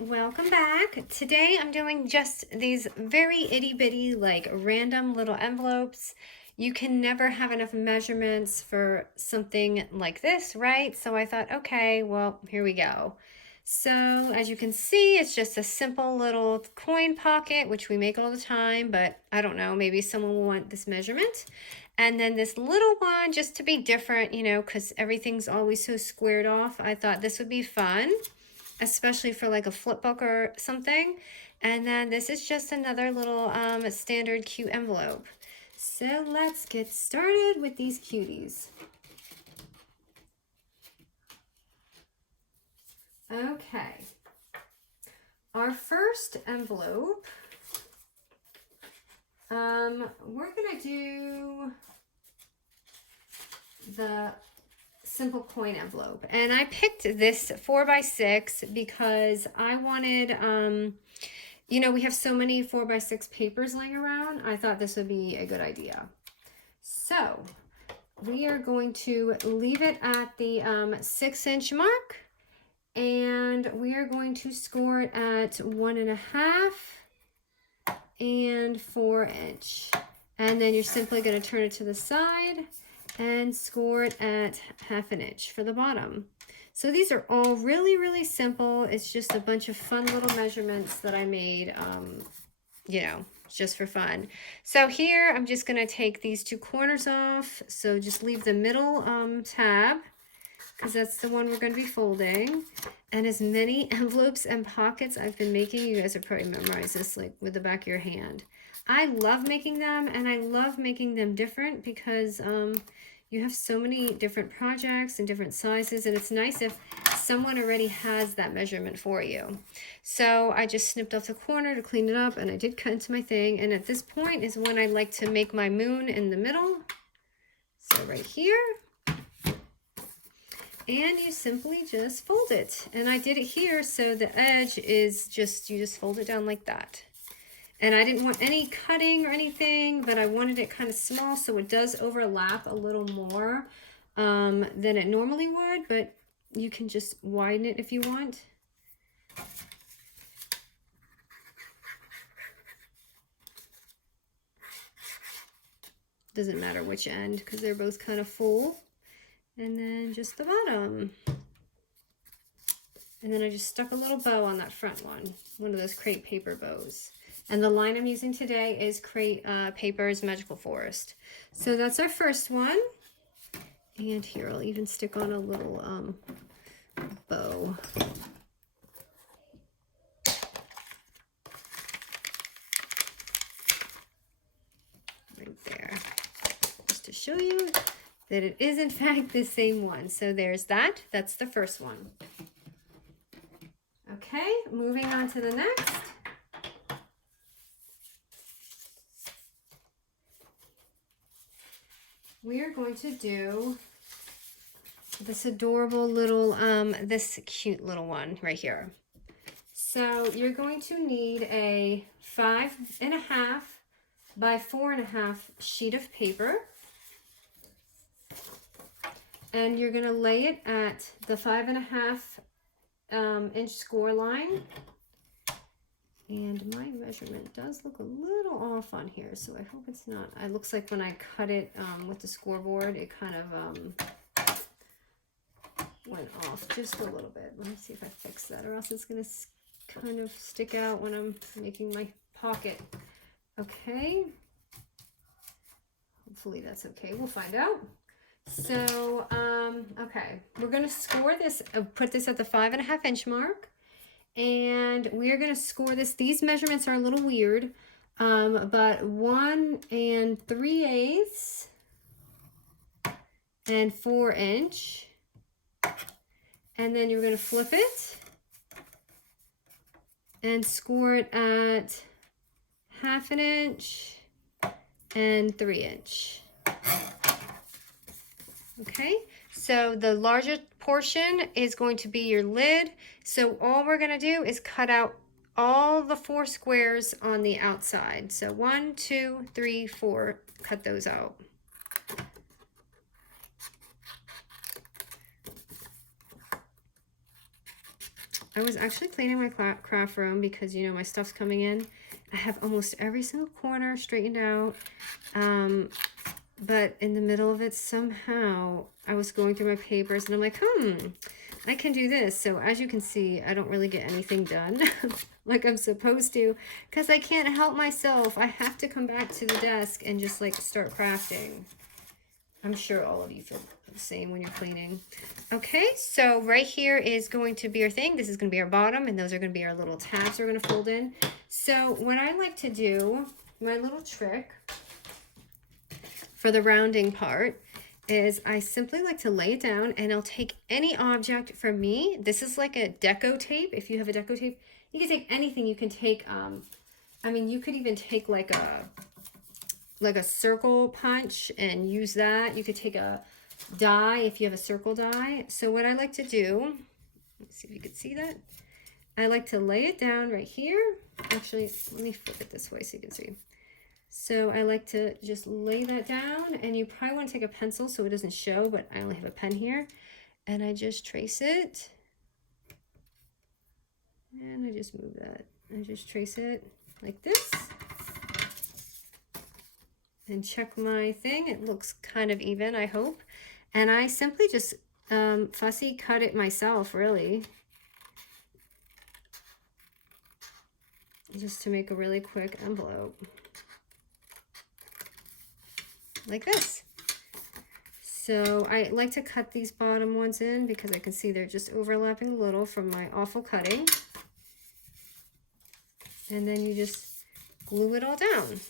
Welcome back. Today I'm doing just these very itty bitty, like random little envelopes. You can never have enough measurements for something like this, right? So I thought, okay, well, here we go. So as you can see, it's just a simple little coin pocket, which we make all the time, but I don't know, maybe someone will want this measurement. And then this little one, just to be different, you know, because everything's always so squared off, I thought this would be fun, especially for like a flip book or something. And then this is just another little standard cute envelope. So let's get started with these cuties. Okay, our first envelope, we're gonna do the simple coin envelope, and I picked this 4x6 because I wanted, you know, we have so many 4x6 papers laying around. I thought this would be a good idea. So we are going to leave it at the 6-inch mark, and we are going to score it at 1.5 and 4-inch, and then you're simply going to turn it to the side and score it at 1/2 inch for the bottom. So these are all really simple. It's just a bunch of fun little measurements that I made, you know, just for fun. So here I'm just going to take these two corners off. So just leave the middle tab, because that's the one we're going to be folding. And as many envelopes and pockets I've been making, you guys have probably memorized this like with the back of your hand. I love making them, and I love making them different because you have so many different projects and different sizes, and it's nice if someone already has that measurement for you. So I just snipped off the corner to clean it up, and I did cut into my thing. And at this point is when I like to make my moon in the middle. So right here. And you simply just fold it. And I did it here so the edge is just, you just fold it down like that. And I didn't want any cutting or anything, but I wanted it kind of small so it does overlap a little more than it normally would, but you can just widen it if you want. Doesn't matter which end because they're both kind of full. And then just the bottom. And then I just stuck a little bow on that front one of those crepe paper bows. And the line I'm using today is Crate Paper's Magical Forest. So that's our first one. And here, I'll even stick on a little bow. Right there. Just to show you that it is in fact the same one. So there's that. That's the first one. Okay, moving on to the next. We are going to do this adorable little, this cute little one right here. So you're going to need a 5.5 by 4.5 sheet of paper. And you're going to lay it at the 5.5 inch score line. And my measurement does look a little off on here, so I hope it's not. It looks like when I cut it with the scoreboard, it kind of went off just a little bit. Let me see if I fix that, or else it's going to kind of stick out when I'm making my pocket. Okay. Hopefully that's okay. We'll find out. So, okay. We're going to score this, put this at the 5.5 inch mark. And we're going to score this. These measurements are a little weird, but 1 3/8 and 4-inch. And then you're going to flip it and score it at 1/2 inch and 3-inch. Okay, so the larger portion is going to be your lid. So all we're going to do is cut out all the 4 squares on the outside. So 1, 2, 3, 4, cut those out. I was actually cleaning my craft room because, you know, my stuff's coming in. I have almost every single corner straightened out. But in the middle of it, somehow, I was going through my papers and I'm like, I can do this. So as you can see, I don't really get anything done like I'm supposed to because I can't help myself. I have to come back to the desk and just like start crafting. I'm sure all of you feel the same when you're cleaning. Okay, so right here is going to be our thing. This is going to be our bottom, and those are going to be our little tabs we're going to fold in. So what I like to do, my little trick for the rounding part, is I simply like to lay it down, and I'll take any object from me. This is like a deco tape. If you have a deco tape, you can take anything. You can take, I mean, you could even take like a circle punch and use that. You could take a die if you have a circle die. So what I like to do, let's see if you can see that. I like to lay it down right here. Actually, let me flip it this way so you can see. So I like to just lay that down, and you probably want to take a pencil so it doesn't show, but I only have a pen here. And I just trace it. And I just move that. I just trace it like this. And check my thing. It looks kind of even, I hope. And I simply just fussy cut it myself, really. Just to make a really quick envelope. Like this. So I like to cut these bottom ones in because I can see they're just overlapping a little from my awful cutting. And then you just glue it all down.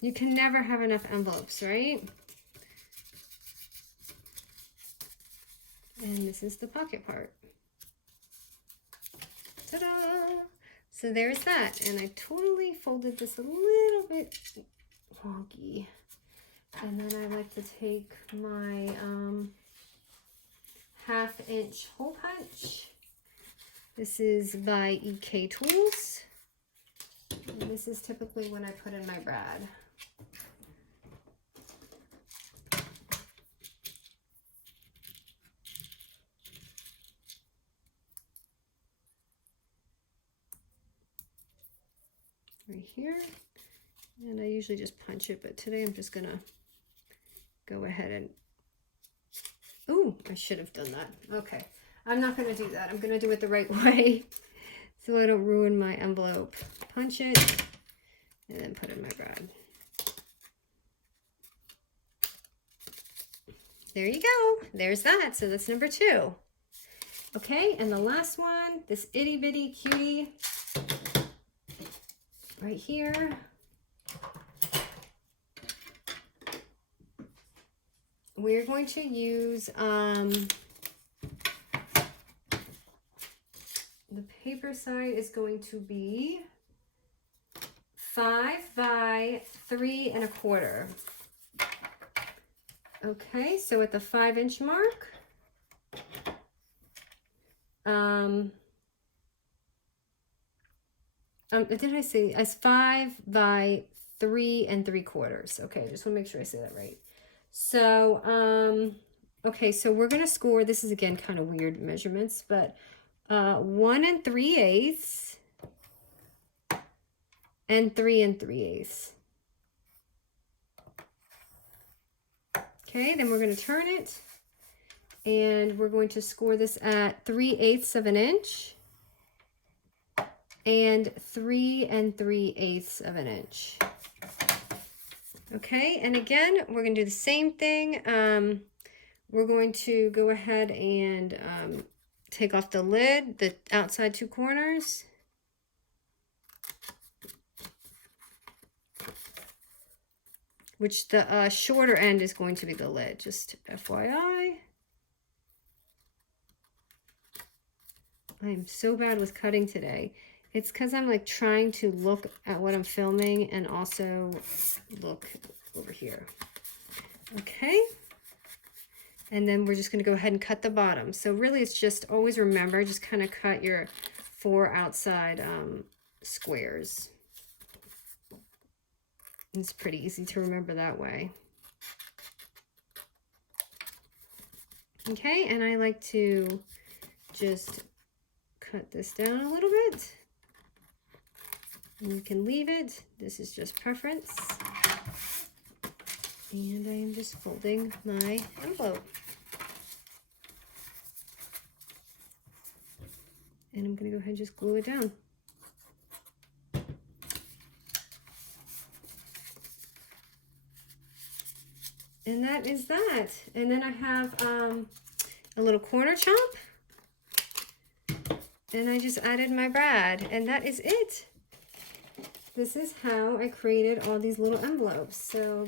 You can never have enough envelopes, right? And this is the pocket part. Ta-da! So there's that. And I totally folded this a little bit wonky. And then I like to take my 1/2-inch hole punch. This is by EK Tools. And this is typically when I put in my brad. Right here. And I usually just punch it, but today I'm just gonna go ahead and, ooh, I should have done that. Okay, I'm not gonna do that. I'm gonna do it the right way so I don't ruin my envelope. Punch it and then put in my brad. There you go. There's that. So that's number 2. Okay, and the last one, this itty bitty cutie right here. We're going to use the paper side is going to be 5 by 3 1/4. Okay, so at the 5-inch mark, did I say as 5 by 3 3/4? Okay, I just want to make sure I say that right. So, okay, so we're going to score, this is again kind of weird measurements, but 1 3/8 and 3 3/8. Okay, then we're going to turn it, and we're going to score this at 3/8 of an inch and 3 3/8 of an inch. Okay, and again, we're going to do the same thing. We're going to go ahead and take off the lid, the outside 2 corners. Which the shorter end is going to be the lid, just FYI. I'm so bad with cutting today. It's because I'm like trying to look at what I'm filming and also look over here. Okay. And then we're just going to go ahead and cut the bottom. So really it's just always remember, just kind of cut your 4 outside squares. It's pretty easy to remember that way. Okay, and I like to just cut this down a little bit. And you can leave it. This is just preference. And I am just folding my envelope. And I'm going to go ahead and just glue it down. And that is that. And then I have a little corner chomp. And I just added my brad. And that is it. This is how I created all these little envelopes. So